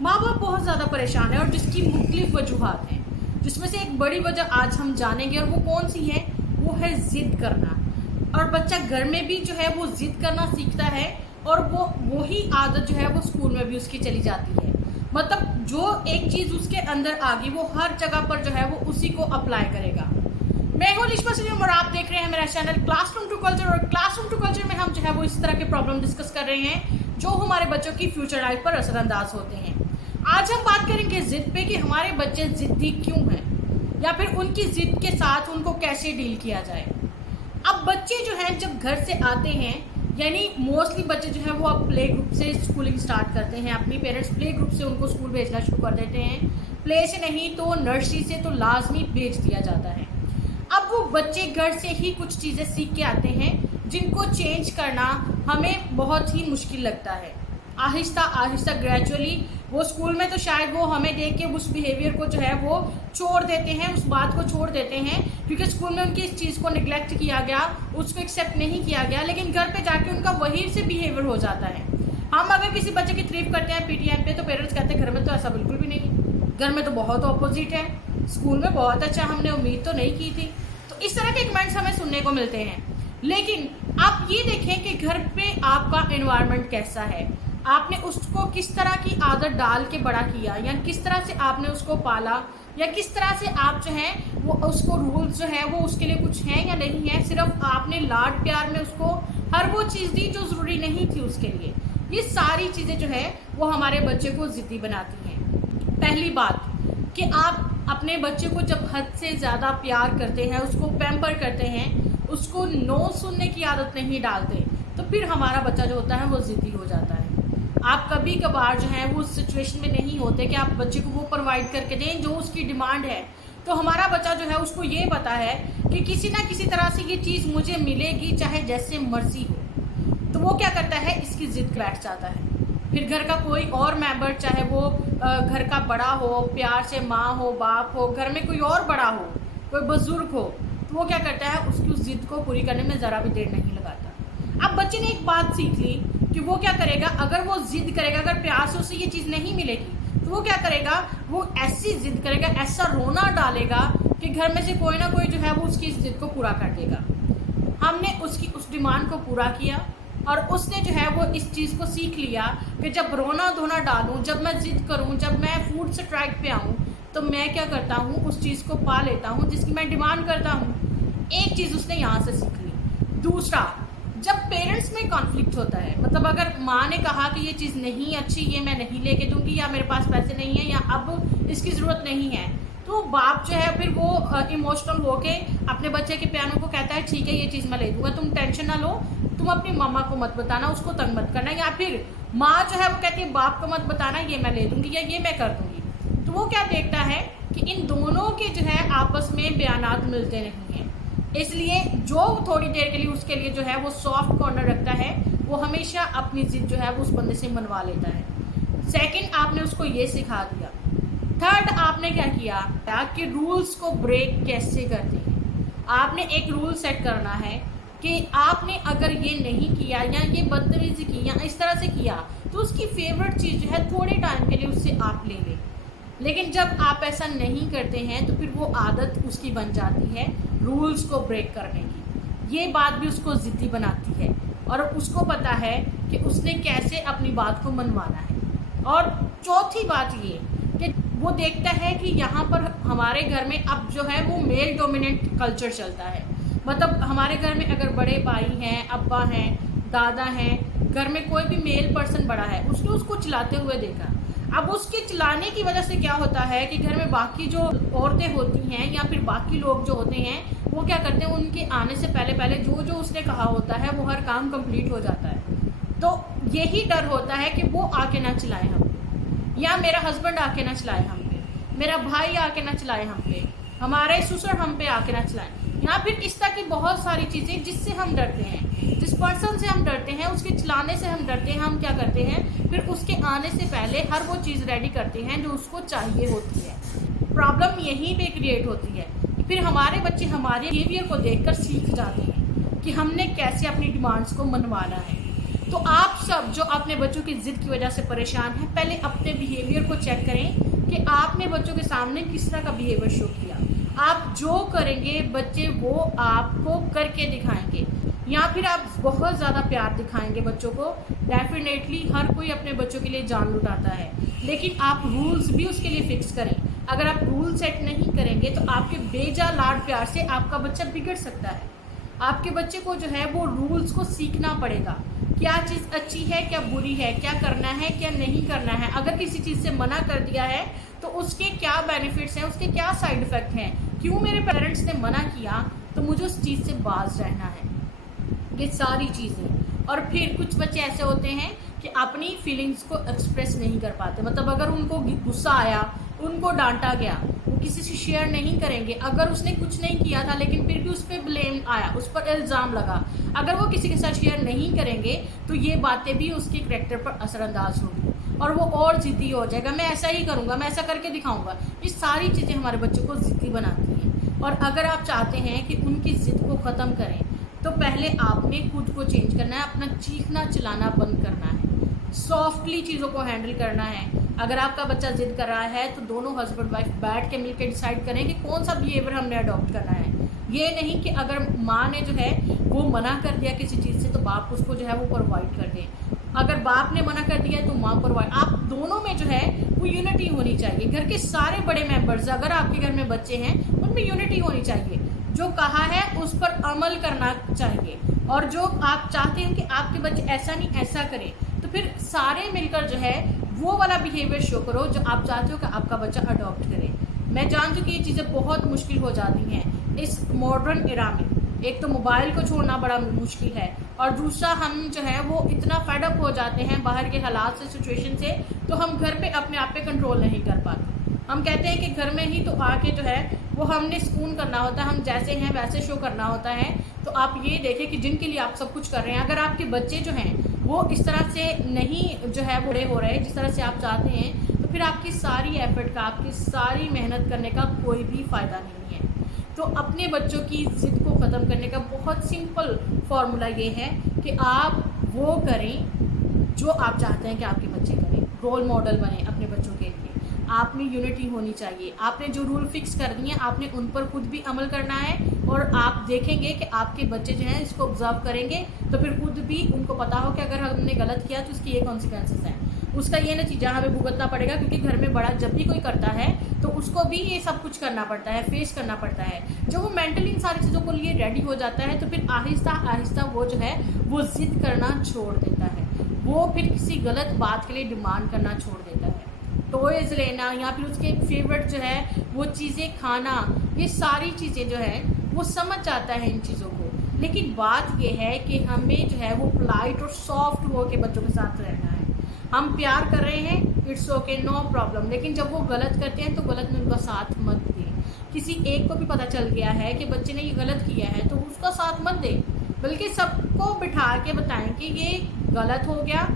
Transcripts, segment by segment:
माँ बाप बहुत ज़्यादा परेशान है और जिसकी मुख्तलिफ वजूहात हैं, जिसमें से एक बड़ी वजह आज हम जानेंगे और वो कौन सी है, वो है ज़िद करना। और बच्चा घर में भी जो है वो ज़िद करना सीखता है और वो वही आदत जो है वो स्कूल में भी उसकी चली जाती है। मतलब जो एक चीज़ उसके अंदर आ गई वो हर जगह पर जो है वो उसी को अप्लाई करेगा। मैं हूँ लिशमा सलीम और आप देख रहे हैं मेरा चैनल क्लासरूम टू कल्चर। और क्लासरूम टू कल्चर में हम जो है वो इस तरह के प्रॉब्लम डिस्कस कर रहे हैं जो हमारे बच्चों की फ्यूचर लाइफ पर असरअंदाज होते हैं। आज हम बात करेंगे जिद पे कि हमारे बच्चे जिद्दी क्यों हैं या फिर उनकी जिद के साथ उनको कैसे डील किया जाए। अब बच्चे जो हैं जब घर से आते हैं, यानी मोस्टली बच्चे जो हैं वो अब प्ले ग्रुप से स्कूलिंग स्टार्ट करते हैं। अपनी पेरेंट्स प्ले ग्रुप से उनको स्कूल भेजना शुरू कर देते हैं, प्ले से नहीं तो नर्सरी से तो लाजमी भेज दिया जाता है। अब वो बच्चे घर से ही कुछ चीज़ें सीख के आते हैं जिनको चेंज करना हमें बहुत ही मुश्किल लगता है। आहिस्ता आहिस्ता ग्रेजुअली वो स्कूल में तो शायद वो हमें देख के उस बिहेवियर को जो है वो छोड़ देते हैं, उस बात को छोड़ देते हैं, क्योंकि स्कूल में उनकी इस चीज़ को निगलेक्ट किया गया, उसको एक्सेप्ट नहीं किया गया। लेकिन घर पे जाके उनका वही से बिहेवियर हो जाता है। हम अगर किसी बच्चे की तारीफ करते हैं पीटीएम पे तो पेरेंट्स कहते हैं घर में तो ऐसा बिल्कुल भी नहीं है, घर में तो बहुत ऑपोजिट है, स्कूल में बहुत अच्छा, हमने उम्मीद तो नहीं की थी। तो इस तरह के कमेंट्स हमें सुनने को मिलते हैं। लेकिन आप ये देखें कि घर पे आपका एनवायरनमेंट कैसा है, आपने उसको किस तरह की आदत डाल के बड़ा किया, या किस तरह से आपने उसको पाला, या किस तरह से आप जो है वो उसको रूल्स जो है वो उसके लिए कुछ हैं या नहीं है। सिर्फ आपने लाड प्यार में उसको हर वो चीज़ दी जो ज़रूरी नहीं थी उसके लिए। ये सारी चीज़ें जो है वो हमारे बच्चे को ज़िद्दी बनाती हैं। पहली बात कि आप अपने बच्चे को जब हद से ज़्यादा प्यार करते हैं, उसको पैम्पर करते हैं, उसको नो सुनने की आदत नहीं डालते, तो फिर हमारा बच्चा जो होता है वो ज़िद्दी हो जाता है। आप कभी कभार जो है वो उस सिचुएशन में नहीं होते कि आप बच्चे को वो प्रोवाइड करके दें जो उसकी डिमांड है, तो हमारा बच्चा जो है उसको ये पता है कि किसी ना किसी तरह से ये चीज़ मुझे मिलेगी चाहे जैसे मर्जी हो। तो वो क्या करता है, इसकी ज़िद बैठ जाता है। फिर घर का कोई और मेंबर, चाहे वो घर का बड़ा हो, प्यार से माँ हो, बाप हो, घर में कोई और बड़ा हो, कोई बुजुर्ग हो, तो वो क्या करता है, उसकी उस जिद को पूरी करने में ज़रा भी देर नहीं लगाता। अब बच्चे ने एक बात सीख ली कि वो क्या करेगा, अगर वो जिद करेगा, अगर प्यार से उसे ये चीज़ नहीं मिलेगी तो वो क्या करेगा, वो ऐसी जिद करेगा, ऐसा रोना डालेगा कि घर में से कोई ना कोई जो है वो उसकी इस जिद को पूरा कर देगा। हमने उसकी उस डिमांड को पूरा किया और उसने जो है वो इस चीज़ को सीख लिया कि जब रोना धोना डालूं, जब मैं जिद करूं, जब मैं फूड स्ट्राइक पे आऊं, तो मैं क्या करता हूं, उस चीज़ को पा लेता हूं जिसकी मैं डिमांड करता हूं। एक चीज़ उसने यहाँ से सीख ली। दूसरा, जब पेरेंट्स में कॉन्फ्लिक्ट होता है, मतलब अगर माँ ने कहा कि ये चीज़ नहीं अच्छी, ये मैं नहीं लेके दूंगी, या मेरे पास पैसे नहीं है, या अब इसकी ज़रूरत नहीं है, तो बाप जो है फिर वो इमोशनल होके अपने बच्चे के प्यानों को कहता है ठीक है ये चीज़ मैं ले दूंगा, तुम टेंशन ना लो, तुम अपनी मामा को मत बताना, उसको तंग मत करना। या फिर माँ जो है वो कहती है बाप को मत बताना, ये मैं ले दूंगी या ये मैं कर दूंगी। तो वो क्या देखता है कि इन दोनों के जो है आपस में बयानात मिलते नहीं हैं, इसलिए जो थोड़ी देर के लिए उसके लिए जो है वो सॉफ्ट कॉर्नर रखता है, वो हमेशा अपनी जिद जो है वो उस बंदे से मनवा लेता है। सेकंड, आपने उसको ये सिखा दिया। थर्ड, आपने क्या किया कि रूल्स को ब्रेक कैसे करते हैं। आपने एक रूल सेट करना है कि आपने अगर ये नहीं किया या ये बदतमीजी की या इस तरह से किया तो उसकी फेवरेट चीज़ जो है थोड़े टाइम के लिए उससे आप ले लें। लेकिन जब आप ऐसा नहीं करते हैं तो फिर वो आदत उसकी बन जाती है रूल्स को ब्रेक करने की। ये बात भी उसको ज़िद्दी बनाती है और उसको पता है कि उसने कैसे अपनी बात को मनवाना है। और चौथी बात ये कि वो देखता है कि यहाँ पर हमारे घर में अब जो है वो मेल डोमिनेंट कल्चर चलता है। मतलब हमारे घर में अगर बड़े भाई हैं, अब्बा हैं, दादा हैं, घर में कोई भी मेल पर्सन बड़ा है, उसने उसको चलाते हुए देखा। अब उसके चलाने की वजह से क्या होता है कि घर में बाकी जो औरतें होती हैं या फिर बाकी लोग जो होते हैं वो क्या करते हैं, उनके आने से पहले पहले जो जो उसने कहा होता है वो हर काम कंप्लीट हो जाता है। तो यही डर होता है कि वो आके ना चलाए हम पे, या मेरा हस्बैंड आके ना चलाए हम पे, मेरा भाई आके ना चलाए हम पे, हमारे ससुर हम पे आके ना चलाए, या फिर इस तरह की बहुत सारी चीज़ें जिससे हम डरते हैं। जिस पर्सन से हम डरते हैं उसके चलाने से हम डरते हैं। हम क्या करते हैं, फिर उसके आने से पहले हर वो चीज़ रेडी करते हैं जो उसको चाहिए होती है। प्रॉब्लम यहीं पे क्रिएट होती है। फिर हमारे बच्चे हमारे बिहेवियर को देखकर सीख जाते हैं कि हमने कैसे अपनी डिमांड्स को मनवाना है। तो आप सब जो अपने बच्चों की ज़िद की वजह से परेशान हैं, पहले अपने बिहेवियर बिहेवियर को चेक करें कि आपने बच्चों के सामने किस तरह का बिहेवियर शो किया। आप जो करेंगे बच्चे वो आपको करके दिखाएंगे, या फिर आप बहुत ज़्यादा प्यार दिखाएंगे बच्चों को। डेफिनेटली हर कोई अपने बच्चों के लिए जान लुटाता है, लेकिन आप रूल्स भी उसके लिए फिक्स करें। अगर आप रूल सेट नहीं करेंगे तो आपके बेजा लाड प्यार से आपका बच्चा बिगड़ सकता है। आपके बच्चे को जो है वो रूल्स को सीखना पड़ेगा, क्या चीज़ अच्छी है, क्या बुरी है, क्या करना है, क्या नहीं करना है। अगर किसी चीज़ से मना कर दिया है तो उसके क्या बेनिफिट्स हैं, उसके क्या साइड इफ़ेक्ट हैं, क्यों मेरे पेरेंट्स ने मना किया तो मुझे उस चीज़ से बाज रहना है, ये सारी चीज़ें। और फिर कुछ बच्चे ऐसे होते हैं कि अपनी फीलिंग्स को एक्सप्रेस नहीं कर पाते। मतलब अगर उनको गुस्सा आया, उनको डांटा गया, वो किसी से शेयर नहीं करेंगे। अगर उसने कुछ नहीं किया था लेकिन फिर भी उस पर ब्लेम आया, उस पर इल्ज़ाम लगा, अगर वो किसी के साथ शेयर नहीं करेंगे तो ये बातें भी उसके करैक्टर पर असरअंदाज होगी और वो और ज़िद्दी हो जाएगा। मैं ऐसा ही करूँगा, मैं ऐसा करके दिखाऊँगा। ये सारी चीज़ें हमारे बच्चों को ज़िद्दी बनाती हैं। और अगर आप चाहते हैं कि उनकी ज़िद को ख़त्म करें तो पहले आपने खुद को चेंज करना है, अपना चीखना चिल्लाना बंद करना है, सॉफ्टली चीज़ों को हैंडल करना है। अगर आपका बच्चा जिद कर रहा है तो दोनों हस्बैंड वाइफ बैठ के मिलकर डिसाइड करें कि कौन सा बिहेवियर हमने अडॉप्ट करना है। ये नहीं कि अगर माँ ने जो है वो मना कर दिया किसी चीज़ से तो बाप उसको जो है वो प्रोवाइड कर दे, अगर बाप ने मना कर दिया तो माँ प्रोवाइड। आप दोनों में जो है वो यूनिटी होनी चाहिए। घर के सारे बड़े मेंबर्स, अगर आपके घर में बच्चे हैं, उनमें यूनिटी होनी चाहिए। जो कहा है उस पर अमल करना चाहिए, और जो आप चाहते हैं कि आपके बच्चे ऐसा नहीं ऐसा करें तो फिर सारे मिलकर जो है वो वाला बिहेवियर शो करो जो आप चाहते हो कि आपका बच्चा अडॉप्ट करे। मैं जान चुकी ये चीज़ें बहुत मुश्किल हो जाती हैं इस मॉडर्न एरा में। एक तो मोबाइल को छोड़ना बड़ा मुश्किल है, और दूसरा हम जो है वो इतना फेडअप हो जाते हैं बाहर के हालात से, सिचुएशन से, तो हम घर पे अपने आप पे कंट्रोल नहीं कर पाते। हम कहते हैं कि घर में ही तो आके जो है वो हमने सुकून करना होता है, हम जैसे हैं वैसे शो करना होता है। तो आप ये देखें कि जिनके लिए आप सब कुछ कर रहे हैं, अगर आपके बच्चे जो हैं वो इस तरह से नहीं जो है बड़े हो रहे हैं जिस तरह से आप चाहते हैं, तो फिर आपकी सारी एफर्ट का, आपकी सारी मेहनत करने का कोई भी फ़ायदा नहीं है। तो अपने बच्चों की ज़िद को ख़त्म करने का बहुत सिंपल फार्मूला ये है कि आप वो करें जो आप चाहते हैं कि आपके बच्चे करें। रोल मॉडल बने अपने बच्चों के लिए। आप में यूनिटी होनी चाहिए। आपने जो रूल फिक्स कर दिए हैं आपने उन पर खुद भी अमल करना है, और आप देखेंगे कि आपके बच्चे जो हैं इसको ऑब्जर्व करेंगे तो फिर खुद भी उनको पता हो कि अगर हमने गलत किया तो इसकी ये कॉन्सिक्वेंसेस हैं, उसका ये नतीजा हमें भुगतना पड़ेगा। क्योंकि घर में बड़ा जब भी कोई करता है तो उसको भी ये सब कुछ करना पड़ता है, फेस करना पड़ता है। जब वो मेंटली इन सारी चीज़ों को लिए रेडी हो जाता है तो फिर आहिस्ता आहिस्ता वो जो है वो ज़िद करना छोड़ देता है, वो फिर किसी गलत बात के लिए डिमांड करना छोड़ देता है। टॉयज़ लेना या फिर उसके फेवरेट जो है वो चीज़ें खाना, ये सारी चीज़ें जो है वो समझ जाता है इन चीज़ों को। लेकिन बात ये है कि हमें जो है वो पोलाइट और सॉफ्ट हो के बच्चों के साथ रहना है। हम प्यार कर रहे हैं, इट्स ओके, नो प्रॉब्लम, लेकिन जब वो गलत करते हैं तो गलत में उनका साथ मत दें। किसी एक को भी पता चल गया है कि बच्चे ने ये गलत किया है तो उसका साथ मत दें, बल्कि सबको बिठा के बताएं कि ये गलत हो गया,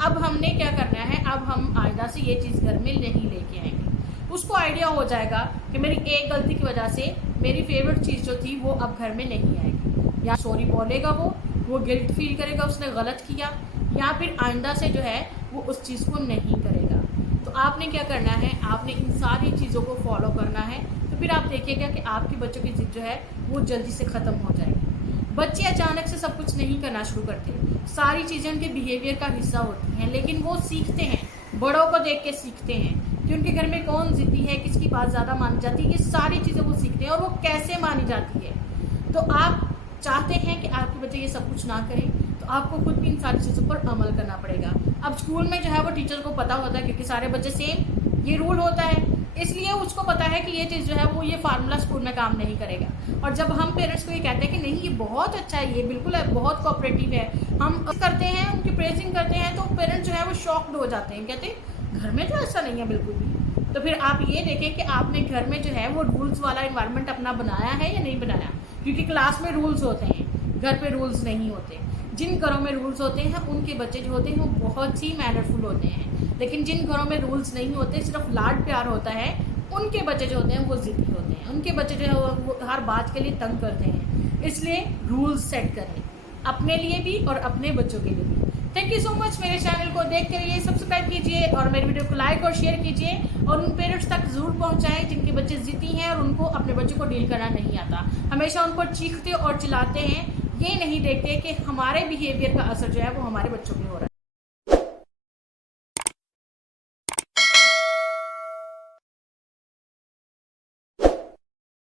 अब हमने क्या करना है, अब हम आइंदा से ये चीज़ घर में नहीं लेके आएंगे। उसको आइडिया हो जाएगा कि मेरी एक गलती की वजह से मेरी फेवरेट चीज़ जो थी वो अब घर में नहीं आएगी। या सॉरी बोलेगा, वो गिल्ट फील करेगा उसने गलत किया, या फिर आइंदा से जो है वो उस चीज़ को नहीं करेगा। तो आपने क्या करना है, आपने इन सारी चीज़ों को फॉलो करना है। तो फिर आप देखिएगा कि आपके बच्चों की ज़िद जो है वो जल्दी से ख़त्म हो जाएगी। बच्चे अचानक से सब कुछ नहीं करना शुरू करते, सारी चीज़ें उनके बिहेवियर का हिस्सा होती हैं, लेकिन वो सीखते हैं, बड़ों को देख के सीखते हैं कि उनके घर में कौन ज़िद्दी है, किसकी बात ज़्यादा मानी जाती है, ये सारी चीज़ें वो सीखते हैं और वो कैसे मानी जाती है। तो आप चाहते हैं कि आपके बच्चे ये सब कुछ ना करें, तो आपको खुद भी इन सारी चीज़ों पर अमल करना पड़ेगा। अब स्कूल में जो है वो टीचर को पता होता है, क्योंकि सारे बच्चे सेम ये रूल होता है, इसलिए उसको पता है कि ये चीज़ जो है वो ये फार्मूला स्कूल में काम नहीं करेगा। और जब हम पेरेंट्स को ये कहते हैं कि नहीं ये बहुत अच्छा है, ये बिल्कुल है, बहुत कोऑपरेटिव है, हम करते हैं, उनकी प्रेजिंग करते हैं, तो पेरेंट्स जो है वो शॉक्ड हो जाते हैं, कहते हैं घर में तो ऐसा नहीं है बिल्कुल भी। तो फिर आप ये देखें कि आपने घर में जो है वो रूल्स वाला इन्वायरमेंट अपना बनाया है या नहीं बनाया। क्योंकि क्लास में रूल्स होते हैं, घर पे रूल्स नहीं होते। जिन घरों में रूल्स होते हैं उनके बच्चे जो होते हैं वो बहुत ही मैनरफुल होते हैं, लेकिन जिन घरों में रूल्स नहीं होते, सिर्फ लाड प्यार होता है, उनके बच्चे जो होते हैं वो ज़िद्दी होते हैं, उनके बच्चे जो है वो हर बात के लिए तंग करते हैं। इसलिए रूल्स सेट करें, अपने लिए भी और अपने बच्चों के लिए भी। Thank you so much. मेरे चैनल को देख कर ये सब्सक्राइब कीजिए और मेरे वीडियो को लाइक और शेयर कीजिए और उन पेरेंट्स तक जरूर पहुंचाएं जिनके बच्चे जिद्दी हैं और उनको अपने बच्चों को डील करना नहीं आता। हमेशा उन पर चीखते और चिल्लाते हैं, ये नहीं देखते कि हमारे बिहेवियर का असर जो है वो हमारे बच्चों पे हो रहा है।